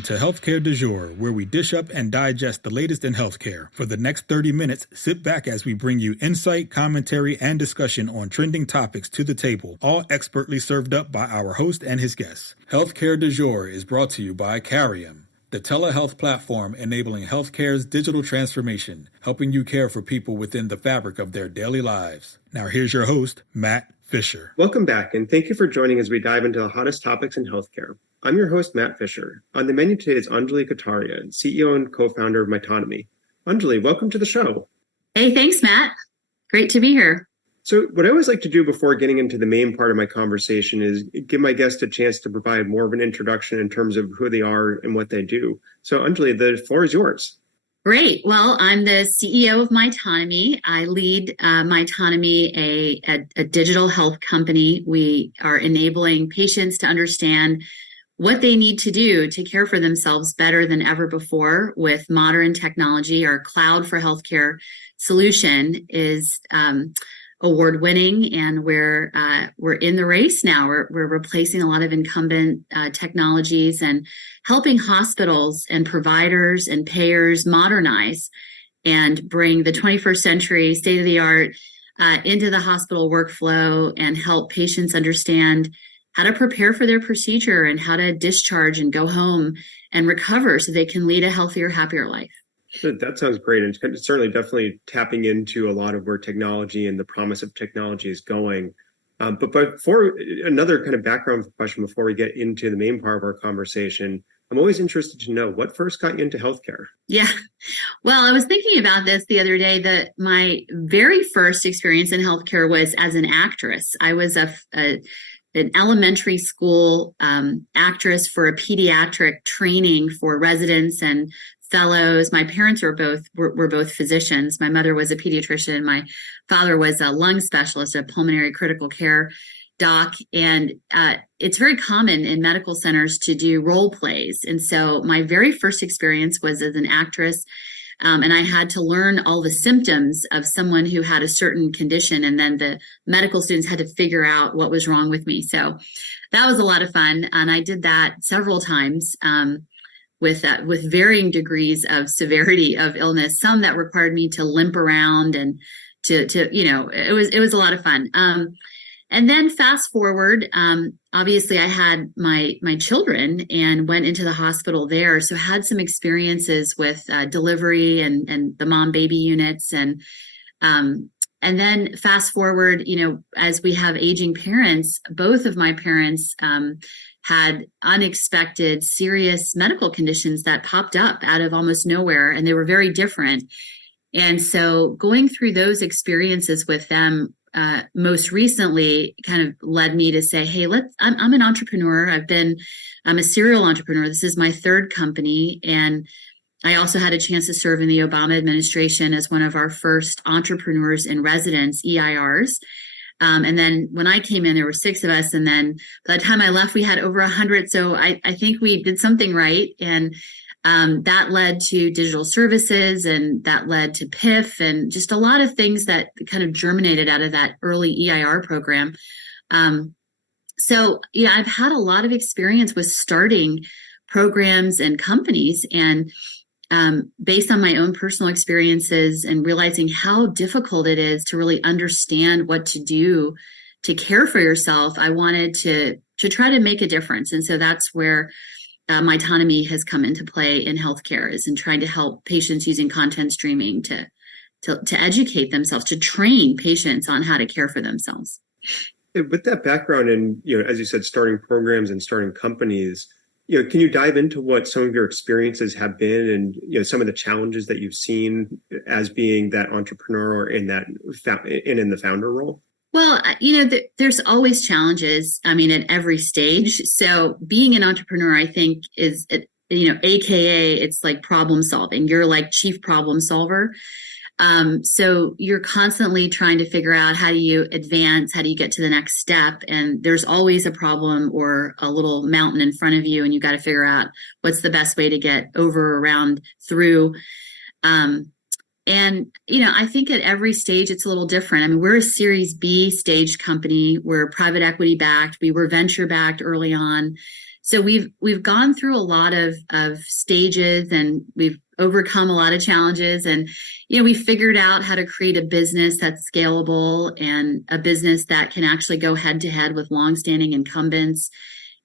Welcome to Healthcare du Jour, where we dish up and digest the latest in healthcare. For the next 30 minutes, sit back as we bring you insight, commentary, and discussion on trending topics to the table, all expertly served up by our host and his guests. Healthcare du Jour is brought to you by Kataria, the telehealth platform enabling healthcare's digital transformation, helping you care for people within the fabric of their daily lives. Now here's your host, Matt Fisher. Welcome back, and thank you for joining as we dive into the hottest topics in healthcare. I'm your host, Matt Fisher. On the menu today is Anjali Kataria, CEO and co-founder of Mytonomy. Anjali, welcome to the show. Hey, thanks, Matt. Great to be here. So what I always like to do before getting into the main part of my conversation is give my guests a chance to provide more of an introduction in terms of who they are and what they do. So Anjali, the floor is yours. Great. Well, I'm the CEO of Mytonomy. I lead Mytonomy, a digital health company. We are enabling patients to understand what they need to do to care for themselves better than ever before with modern technology. Our cloud for healthcare solution is award-winning, and we're in the race now. We're replacing a lot of incumbent technologies and helping hospitals and providers and payers modernize and bring the 21st century state-of-the-art into the hospital workflow and help patients understand how to prepare for their procedure and how to discharge and go home and recover so they can lead a healthier, happier life. That sounds great. And it's certainly definitely tapping into a lot of where technology and the promise of technology is going. But before another kind of background question, before we get into the main part of our conversation, I'm always interested to know what first got you into healthcare. Yeah. Well, I was thinking about this the other day that my very first experience in healthcare was as an actress. I was an elementary school actress for a pediatric training for residents and fellows. My parents were both physicians. My mother was a pediatrician. My father was a lung specialist, a pulmonary critical care doc. And it's very common in medical centers to do role plays. And so my very first experience was as an actress. And I had to learn all the symptoms of someone who had a certain condition. And then the medical students had to figure out what was wrong with me. So that was a lot of fun. And I did that several times with varying degrees of severity of illness, some that required me to limp around and it was a lot of fun. And then fast forward, obviously I had my children and went into the hospital there. So had some experiences with delivery and the mom baby units. And then fast forward, as we have aging parents, both of my parents had unexpected serious medical conditions that popped up out of almost nowhere, and they were very different. And so going through those experiences with them most recently kind of led me to say, hey, I'm an entrepreneur. I'm a serial entrepreneur. This is my third company. And I also had a chance to serve in the Obama administration as one of our first entrepreneurs in residence, EIRs. And then when I came in, there were 6 of us. And then by the time I left, we had over 100. So I think we did something right. And that led to digital services, and that led to PIF, and just a lot of things that kind of germinated out of that early EIR program. So I've had a lot of experience with starting programs and companies, and based on my own personal experiences and realizing how difficult it is to really understand what to do to care for yourself, I wanted to try to make a difference. And so that's where Mytonomy has come into play in healthcare, is in trying to help patients using content streaming to educate themselves, to train patients on how to care for themselves. With that background and, as you said, starting programs and starting companies, can you dive into what some of your experiences have been and, some of the challenges that you've seen as being that entrepreneur in the founder role? Well, there's always challenges, at every stage. So being an entrepreneur, I think, is, AKA, it's like problem solving. You're like chief problem solver. So you're constantly trying to figure out, how do you advance? How do you get to the next step? And there's always a problem or a little mountain in front of you, and you got to figure out what's the best way to get over, around, through. And, I think at every stage, it's a little different. We're a Series B stage company. We're private equity backed. We were venture backed early on. So we've gone through a lot of stages, and we've overcome a lot of challenges, and we figured out how to create a business that's scalable and a business that can actually go head to head with longstanding incumbents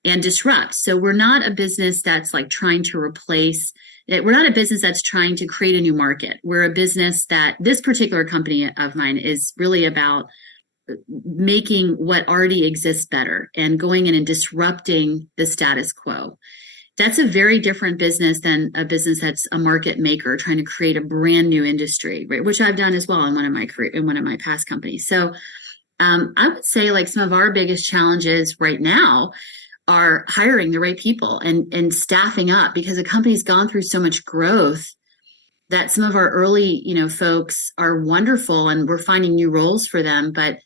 and disrupt. So we're not a business that's like trying to replace it. We're not a business that's trying to create a new market. We're a business that this particular company of mine is really about making what already exists better and going in and disrupting the status quo. That's a very different business than a business that's a market maker trying to create a brand new industry, right? Which I've done as well in one of my past companies. So I would say like some of our biggest challenges right now are hiring the right people and staffing up, because the company's gone through so much growth that some of our early, folks are wonderful and we're finding new roles for them, but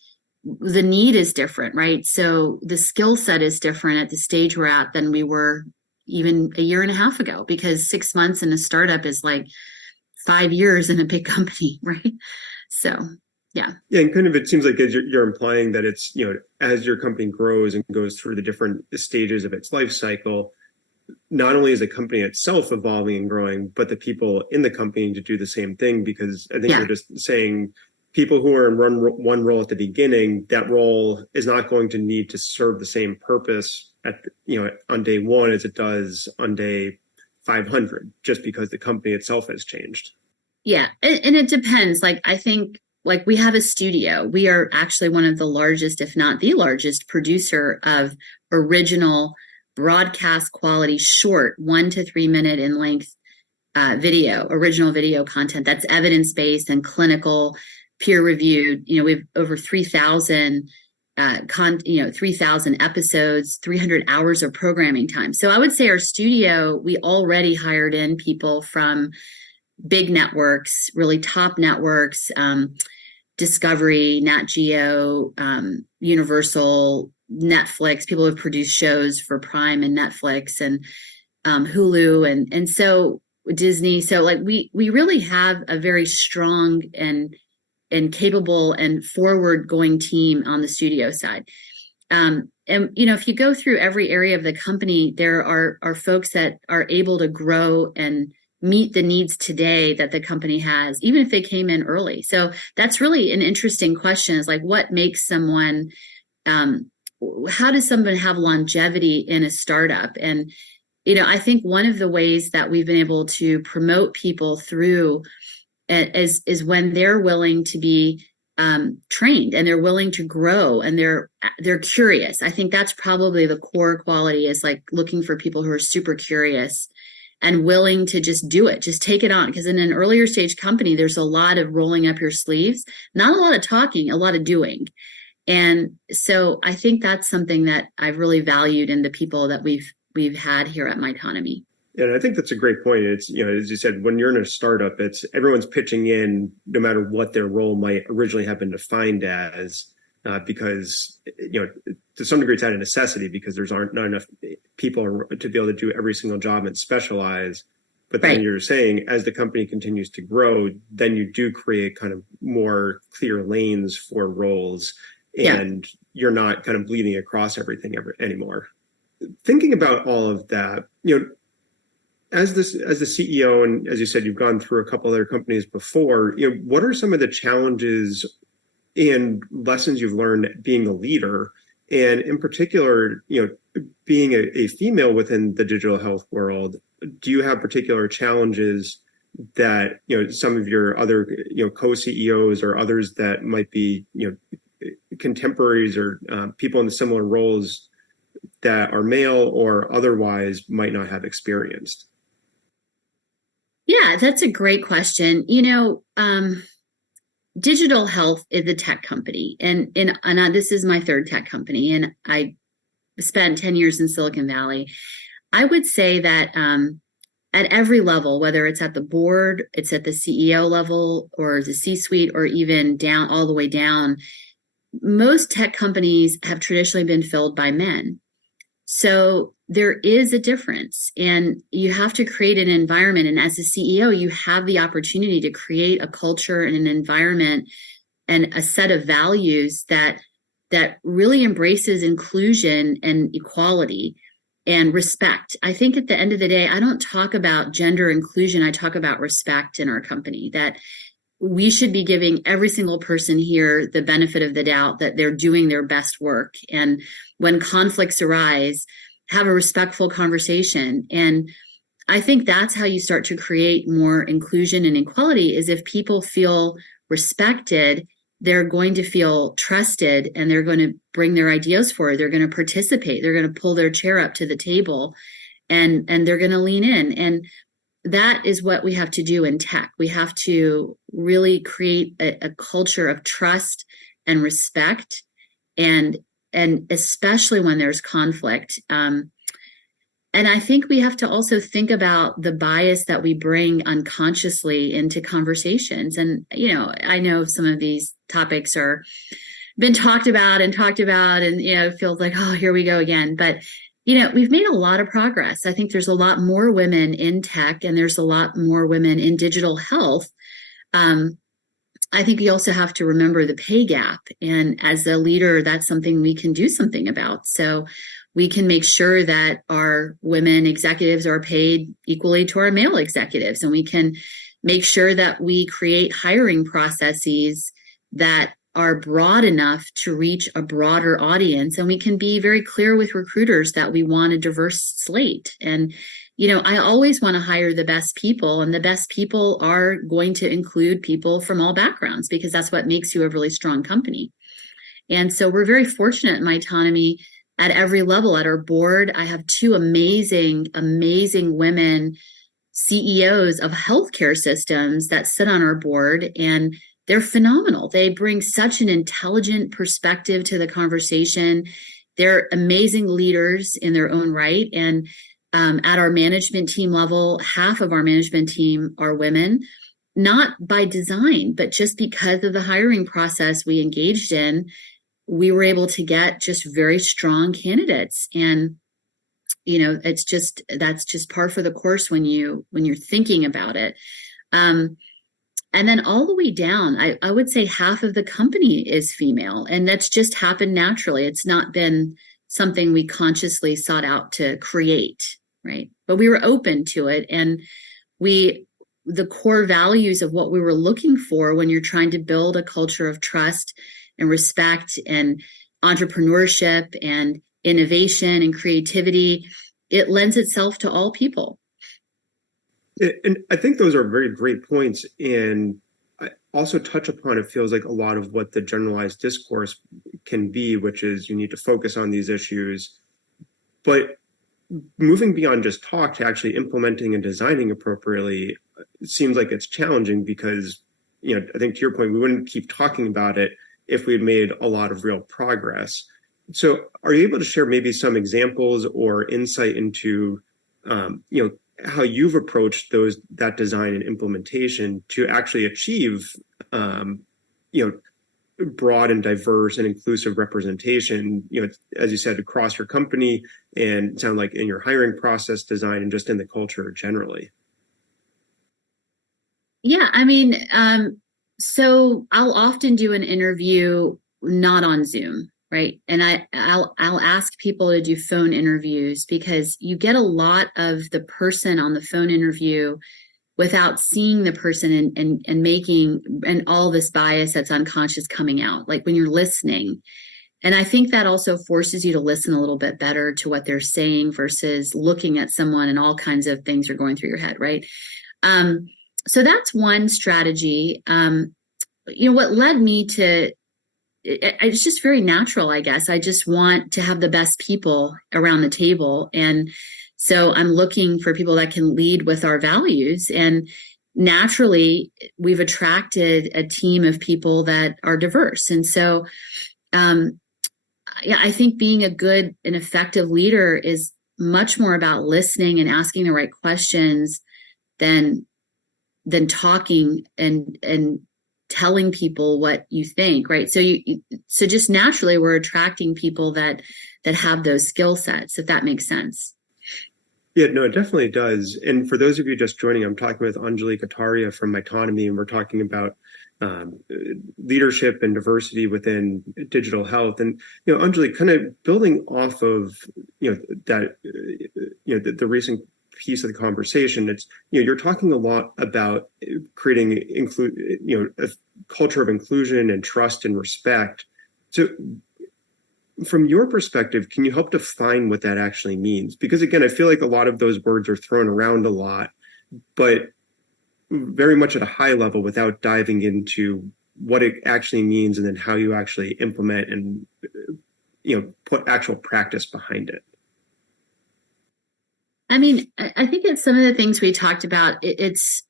the need is different, right? So the skill set is different at the stage we're at than we were even a year and a half ago, because 6 months in a startup is like 5 years in a big company, right? So, yeah. Yeah, and kind of it seems like as you're implying that it's, as your company grows and goes through the different stages of its life cycle, not only is the company itself evolving and growing, but the people in the company to do the same thing, because I think you're just saying people who are in one role at the beginning, that role is not going to need to serve the same purpose on day one as it does on day 500, just because the company itself has changed. Yeah, and it depends. Like, I think, like, we have a studio. We are actually one of the largest, if not the largest, producer of original broadcast quality short 1 to 3 minute in length original video content that's evidence-based and clinical, peer-reviewed. We have over 3,000 3,000 episodes, 300 hours of programming time. So I would say our studio, we already hired in people from big networks, really top networks, Discovery, Nat Geo, Universal, Netflix. People have produced shows for Prime and Netflix and Hulu and so Disney. So like we really have a very strong and capable and forward going team on the studio side. And if you go through every area of the company, there are folks that are able to grow and meet the needs today that the company has, even if they came in early. So that's really an interesting question, is like, what makes someone, how does someone have longevity in a startup? And, I think one of the ways that we've been able to promote people through is when they're willing to be trained and they're willing to grow and they're curious. I think that's probably the core quality, is like looking for people who are super curious and willing to just do it, just take it on. Because in an earlier stage company, there's a lot of rolling up your sleeves, not a lot of talking, a lot of doing. And so I think that's something that I've really valued in the people that we've had here at Mytonomy. And I think that's a great point. It's, as you said, when you're in a startup, it's everyone's pitching in no matter what their role might originally have been defined as, because, to some degree it's out of necessity, because there's not enough people to be able to do every single job and specialize. But then You're saying as the company continues to grow, then you do create kind of more clear lanes for roles, and you're not kind of bleeding across everything anymore. Thinking about all of that, as the CEO, and as you said, you've gone through a couple other companies before, what are some of the challenges and lessons you've learned being a leader? And in particular, being a female within the digital health world, do you have particular challenges that, some of your other, co-CEOs or others that might be, contemporaries or people in the similar roles that are male or otherwise might not have experienced? Yeah, that's a great question. Digital health is a tech company, and this is my third tech company, and I spent 10 years in Silicon Valley. I would say that at every level, whether it's at the board, it's at the CEO level or the C-suite, or even down all the way down, most tech companies have traditionally been filled by men. So there is a difference, and you have to create an environment. And as a CEO, you have the opportunity to create a culture and an environment and a set of values that really embraces inclusion and equality. and respect. I think at the end of the day, I don't talk about gender inclusion. I talk about respect in our company, that we should be giving every single person here the benefit of the doubt that they're doing their best work. And when conflicts arise, have a respectful conversation. And I think that's how you start to create more inclusion and equality, is if people feel respected, they're going to feel trusted, and they're going to bring their ideas forward. They're going to participate. They're going to pull their chair up to the table, and they're going to lean in. And that is what we have to do in tech. We have to really create a culture of trust and respect, and especially when there's conflict. And I think we have to also think about the bias that we bring unconsciously into conversations. And, I know some of these topics are been talked about, and, it feels like, oh, here we go again. But, we've made a lot of progress. I think there's a lot more women in tech, and there's a lot more women in digital health. I think we also have to remember the pay gap. And as a leader, that's something we can do something about. So we can make sure that our women executives are paid equally to our male executives. And we can make sure that we create hiring processes that are broad enough to reach a broader audience. And we can be very clear with recruiters that we want a diverse slate. And, I always want to hire the best people, and the best people are going to include people from all backgrounds, because that's what makes you a really strong company. And so we're very fortunate in Mytonomy at every level. At our board, I have two amazing women CEOs of healthcare systems that sit on our board, and they're phenomenal. They bring such an intelligent perspective to the conversation. They're amazing leaders in their own right. And at our management team level, half of our management team are women, not by design, but just because of the hiring process we engaged in. We were able to get just very strong candidates. And, that's just par for the course when you're thinking about it. And then all the way down, I would say half of the company is female, and that's just happened naturally. It's not been something we consciously sought out to create, right? But we were open to it. And the core values of what we were looking for when you're trying to build a culture of trust and respect and entrepreneurship and innovation and creativity, it lends itself to all people. And I think those are very great points. And I also touch upon, it feels like, a lot of what the generalized discourse can be, which is you need to focus on these issues. But moving beyond just talk to actually implementing and designing appropriately, it seems like it's challenging because, I think to your point, we wouldn't keep talking about it if we had made a lot of real progress. So are you able to share maybe some examples or insight into, how you've approached that design and implementation to actually achieve, broad and diverse and inclusive representation, as you said, across your company, and it sounds like in your hiring process design and just in the culture generally? Yeah, I mean, so I'll often do an interview not on Zoom, right? And I'll ask people to do phone interviews, because you get a lot of the person on the phone interview without seeing the person and making, and all this bias that's unconscious coming out, like when you're listening. And I think that also forces you to listen a little bit better to what they're saying versus looking at someone and all kinds of things are going through your head, right? So that's one strategy. What led me to, it's just very natural, I guess. I just want to have the best people around the table. And so I'm looking for people that can lead with our values. And naturally, we've attracted a team of people that are diverse. And so I think being a good and effective leader is much more about listening and asking the right questions than talking and telling people what you think, right? So so just naturally we're attracting people that have those skill sets, if that makes sense. Yeah, no, it definitely does. And for those of you just joining, I'm talking with Anjali Kataria from Mytonomy, and we're talking about um, leadership and diversity within digital health. And Anjali, kind of building off of that the recent piece of the conversation. It's you're talking a lot about creating a culture of inclusion and trust and respect. So from your perspective, can you help define what that actually means? Because again, I feel like a lot of those words are thrown around a lot, but very much at a high level without diving into what it actually means and then how you actually implement and put actual practice behind it. I mean, I think it's some of the things we talked about. It's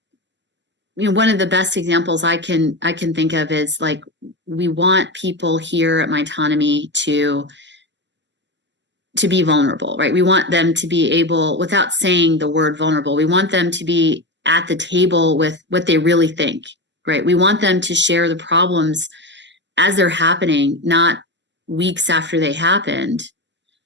one of the best examples I can think of is like, we want people here at Mytonomy to be vulnerable, right? We want them to be able, without saying the word vulnerable, we want them to be at the table with what they really think, right? We want them to share the problems as they're happening, not weeks after they happened.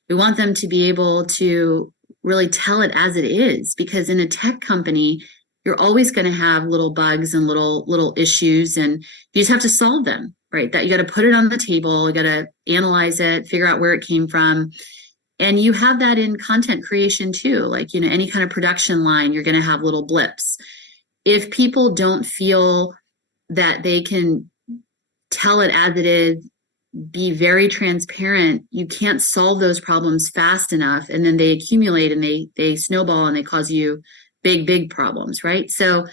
We want them to be able to really tell it as it is, because in a tech company, you're always going to have little bugs and little issues, and you just have to solve them, right? That you got to put it on the table, you got to analyze it, figure out where it came from. And you have that in content creation too. Like, any kind of production line, you're going to have little blips. If people don't feel that they can tell it as it is, be very transparent, you can't solve those problems fast enough. And then they accumulate and they snowball and they cause you big problems, right? So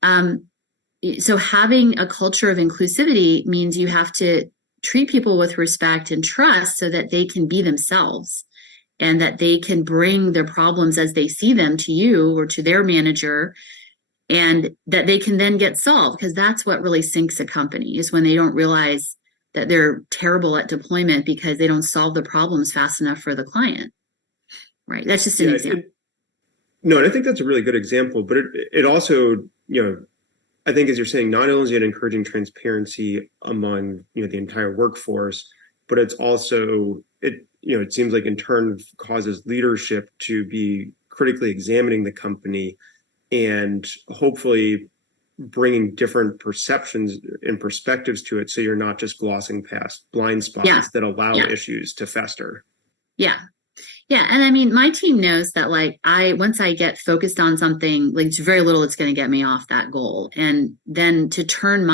having a culture of inclusivity means you have to treat people with respect and trust so that they can be themselves and that they can bring their problems as they see them to you or to their manager, and that they can then get solved, because that's what really sinks a company, is when they don't realize that they're terrible at deployment because they don't solve the problems fast enough for the client, right? That's just an example. No, and I think that's a really good example, but it also, I think, as you're saying, not only is it encouraging transparency among, the entire workforce, but it's also, it seems like in turn causes leadership to be critically examining the company and hopefully bringing different perceptions and perspectives to it. So you're not just glossing past blind spots that allow issues to fester. Yeah. Yeah. And I mean, my team knows that once I get focused on something, like, it's very little that's going to get me off that goal. And then to turn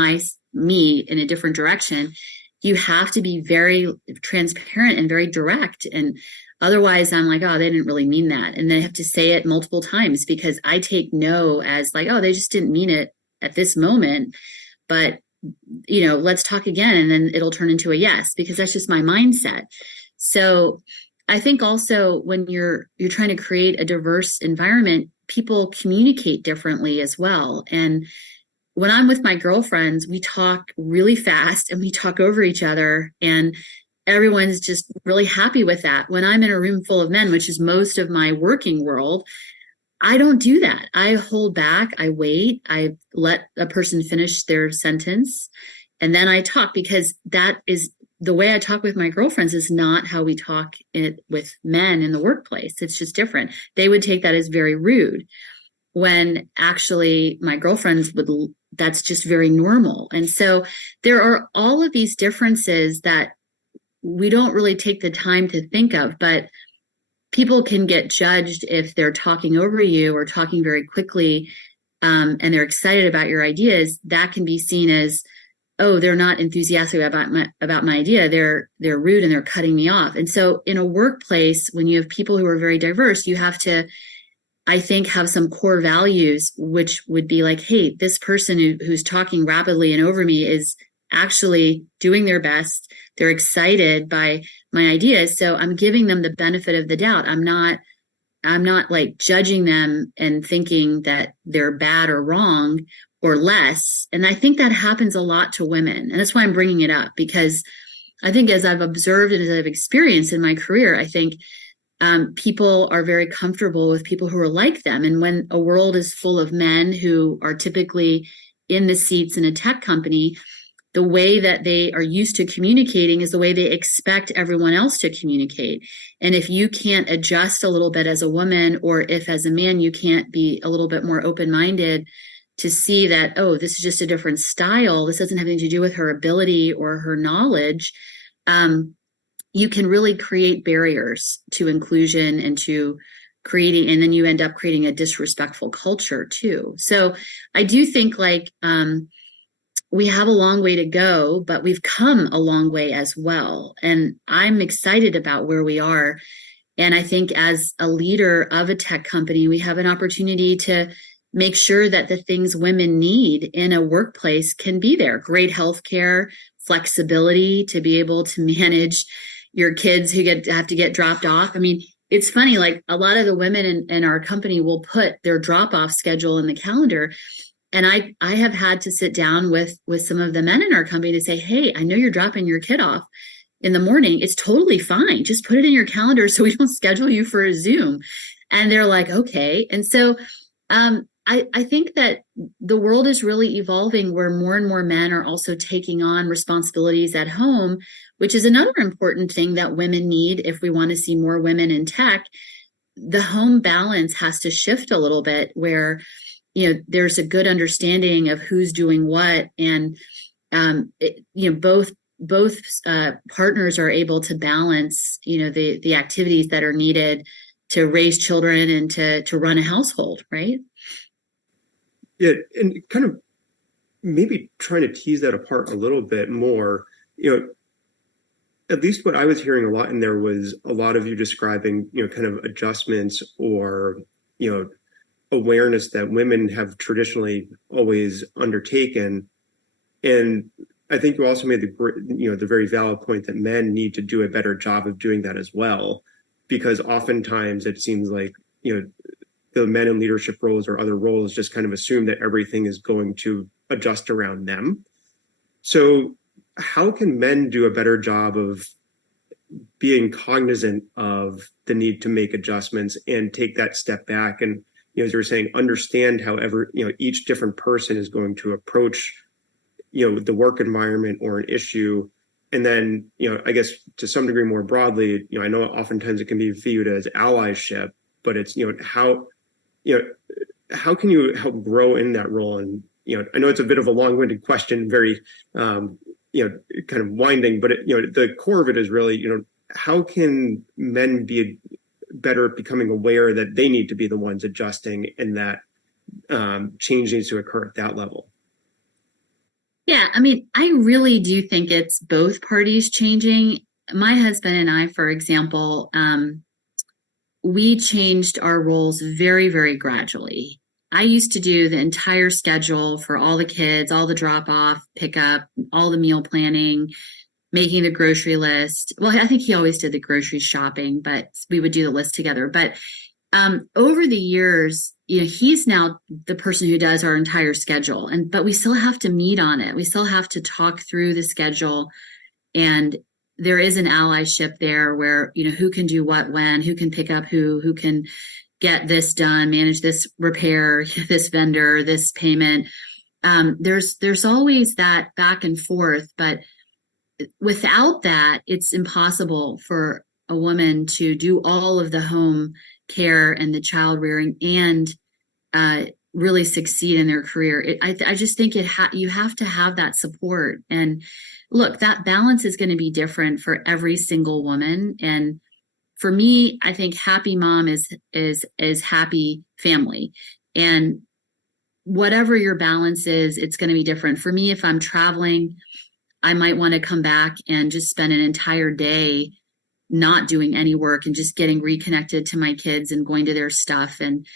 me in a different direction, you have to be very transparent and very direct. And otherwise I'm like, oh, they didn't really mean that. And then I have to say it multiple times, because I take no as like, oh, they just didn't mean it at this moment, but let's talk again. And then it'll turn into a yes, because that's just my mindset. So I think also when you're trying to create a diverse environment, people communicate differently as well. And when I'm with my girlfriends, we talk really fast and we talk over each other, and everyone's just really happy with that. When I'm in a room full of men, which is most of my working world, I don't do that. I hold back. I wait. I let a person finish their sentence, and then I talk, because that is the way I talk with my girlfriends is not how we talk with men in the workplace. It's just different. They would take that as very rude, when actually my girlfriends that's just very normal. And so there are all of these differences that we don't really take the time to think of, but people can get judged if they're talking over you or talking very quickly, and they're excited about your ideas. That can be seen as, oh, they're not enthusiastic about my idea. They're rude and they're cutting me off. And so in a workplace, when you have people who are very diverse, you have to, I think, have some core values, which would be like, hey, this person who's talking rapidly and over me is actually doing their best. They're excited by my ideas. So I'm giving them the benefit of the doubt. I'm not like judging them and thinking that they're bad or wrong or less. And I think that happens a lot to women. And that's why I'm bringing it up, because I think as I've observed and as I've experienced in my career, I think people are very comfortable with people who are like them. And when a world is full of men who are typically in the seats in a tech company, the way that they are used to communicating is the way they expect everyone else to communicate. And if you can't adjust a little bit as a woman, or if as a man you can't be a little bit more open-minded to see that, oh, this is just a different style, this doesn't have anything to do with her ability or her knowledge, you can really create barriers to inclusion and to creating, and then you end up creating a disrespectful culture too. So I do think like we have a long way to go, but we've come a long way as well. And I'm excited about where we are. And I think as a leader of a tech company, we have an opportunity to make sure that the things women need in a workplace can be there. Great healthcare, flexibility to be able to manage your kids who have to get dropped off. I mean, it's funny, like a lot of the women in our company will put their drop-off schedule in the calendar. And I have had to sit down with some of the men in our company to say, hey, I know you're dropping your kid off in the morning. It's totally fine. Just put it in your calendar so we don't schedule you for a Zoom. And they're like, okay. And so I think that the world is really evolving where more and more men are also taking on responsibilities at home, which is another important thing that women need if we want to see more women in tech. The home balance has to shift a little bit where, you know, there's a good understanding of who's doing what, and both partners are able to balance, you know, the activities that are needed to raise children and to run a household, right? Yeah, and kind of maybe trying to tease that apart a little bit more, you know, at least what I was hearing a lot in there was a lot of you describing, you know, kind of adjustments or, you know, awareness that women have traditionally always undertaken. And I think you also made the very valid point that men need to do a better job of doing that as well, because oftentimes it seems like, you know, the men in leadership roles or other roles just kind of assume that everything is going to adjust around them. So how can men do a better job of being cognizant of the need to make adjustments and take that step back and, you know, as you were saying, understand however, you know, each different person is going to approach, you know, the work environment or an issue. And then, you know, I guess to some degree more broadly, you know, I know oftentimes it can be viewed as allyship, but it's, you know, how can you help grow in that role? And, you know, I know it's a bit of a long-winded question, very, you know, kind of winding, but you know, the core of it is really, you know, how can men be better at becoming aware that they need to be the ones adjusting and that change needs to occur at that level? Yeah, I mean, I really do think it's both parties changing. My husband and I, for example, we changed our roles very, very gradually. I used to do the entire schedule for all the kids, all the drop off, pickup, all the meal planning, making the grocery list. Well, I think he always did the grocery shopping, but we would do the list together. But over the years, you know, he's now the person who does our entire schedule, but we still have to meet on it. We still have to talk through the schedule, and there is an allyship there where, you know, who can do what when, who can pick up who can get this done, manage this repair, this vendor, this payment. There's always that back and forth, but without that, it's impossible for a woman to do all of the home care and the child rearing and really succeed in their career. I just think you have to have that support. And look, that balance is going to be different for every single woman. And for me, I think happy mom is happy family. And whatever your balance is, it's going to be different. For me, if I'm traveling, I might want to come back and just spend an entire day not doing any work and just getting reconnected to my kids and going to their stuff. And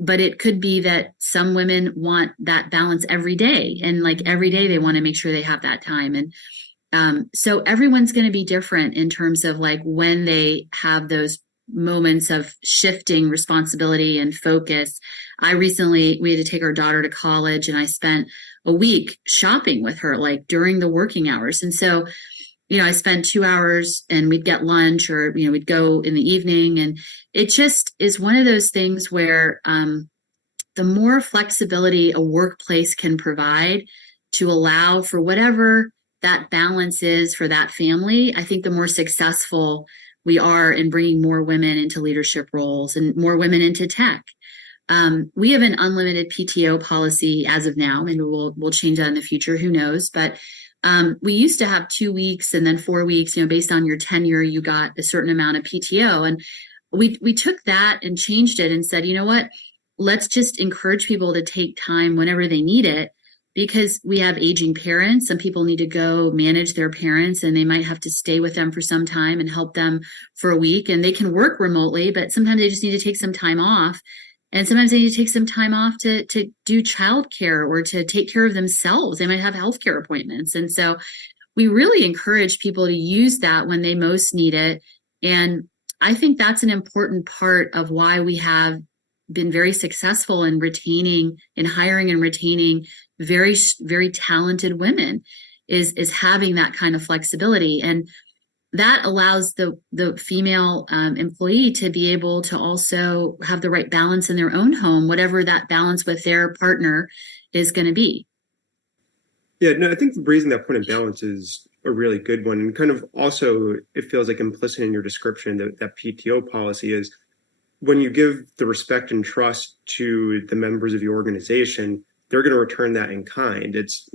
but it could be that some women want that balance every day, and like every day they want to make sure they have that time. And so everyone's going to be different in terms of like when they have those moments of shifting responsibility and focus. We had to take our daughter to college, and I spent a week shopping with her, like during the working hours. And so, you know, I spent 2 hours and we'd get lunch, or, you know, we'd go in the evening. And it just is one of those things where the more flexibility a workplace can provide, to allow for whatever that balance is for that family, I think the more successful we are in bringing more women into leadership roles and more women into tech. We have an unlimited PTO policy as of now. Maybe we'll change that in the future. Who knows? But we used to have 2 weeks and then 4 weeks. Based on your tenure, you got a certain amount of PTO, and we took that and changed it and said, you know what? Let's just encourage people to take time whenever they need it, because we have aging parents. Some people need to go manage their parents, and they might have to stay with them for some time and help them for a week. And they can work remotely, but sometimes they just need to take some time off. And sometimes they need to take some time off to do childcare or to take care of themselves. They might have healthcare appointments. And so we really encourage people to use that when they most need it. And I think that's an important part of why we have been very successful in hiring and retaining very, very talented women is having that kind of flexibility. And that allows the female employee to be able to also have the right balance in their own home, whatever that balance with their partner is going to be. Yeah, no, I think raising that point of balance is a really good one. And kind of also, it feels like implicit in your description that PTO policy is when you give the respect and trust to the members of your organization, they're going to return that in kind. It's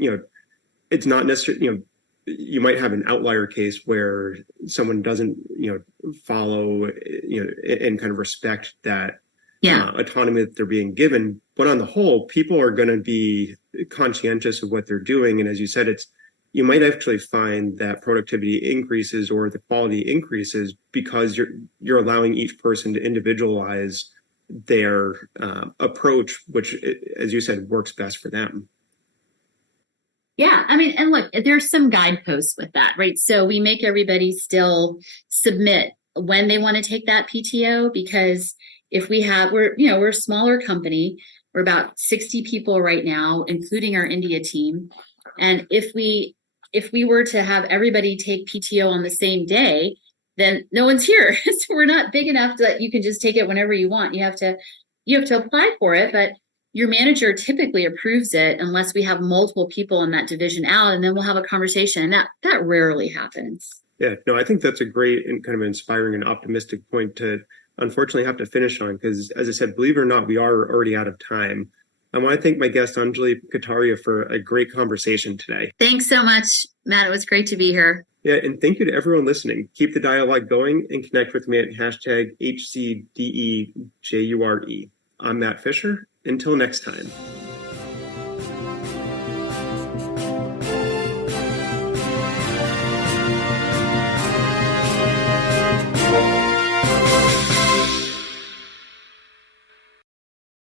not necessarily, you might have an outlier case where someone doesn't, follow, and kind of respect that autonomy that they're being given. But on the whole, people are going to be conscientious of what they're doing. And as you said, you might actually find that productivity increases or the quality increases because you're allowing each person to individualize their approach, which, as you said, works best for them. Yeah. I mean, and look, there's some guideposts with that, right? So we make everybody still submit when they want to take that PTO, because if we're a smaller company, we're about 60 people right now, including our India team. And if we were to have everybody take PTO on the same day, then no one's here. So we're not big enough that you can just take it whenever you want. You have to apply for it, but your manager typically approves it unless we have multiple people in that division out, and then we'll have a conversation. And that rarely happens. Yeah, no, I think that's a great and kind of inspiring and optimistic point to unfortunately have to finish on, because as I said, believe it or not, we are already out of time. I want to thank my guest, Anjali Kataria, for a great conversation today. Thanks so much, Matt. It was great to be here. Yeah, and thank you to everyone listening. Keep the dialogue going and connect with me at #HCDEJURE. I'm Matt Fisher. Until next time.